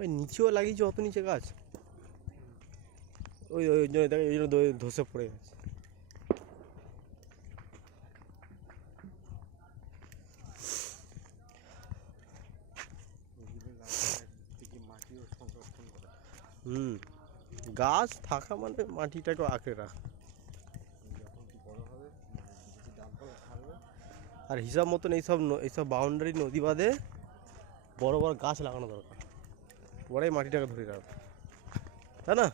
ভাই নিচেও লাগিয়েছে, অত নিচে গাছ। ওই ওই জন্য দেখ, এই জন্য ধসে পড়ে গেছে। গাছ থাকা মানে মাটিটাকে আঁকড়ে রাখা। আর হিসাব মতন এইসব বাউন্ডারি নদী বাঁধে বড় বড় গাছ লাগানো দরকার, বড়াই মাটিটাকে ধরে রাখবে, তাই না?